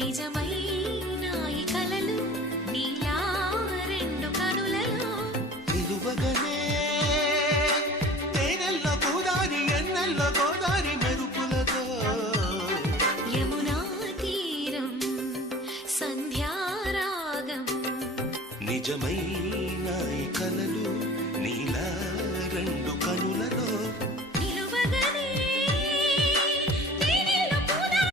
నిజమైనాయి కలలు నీలా రెండు కనులలో నిలువగనే తేనెల్లో గోదారి ఎన్నెల్లో గోదారి మెరుపులతో యమునా తీరం సంధ్యారాగం నిజమైనాయి కలలు నీలా రెండు కనులలో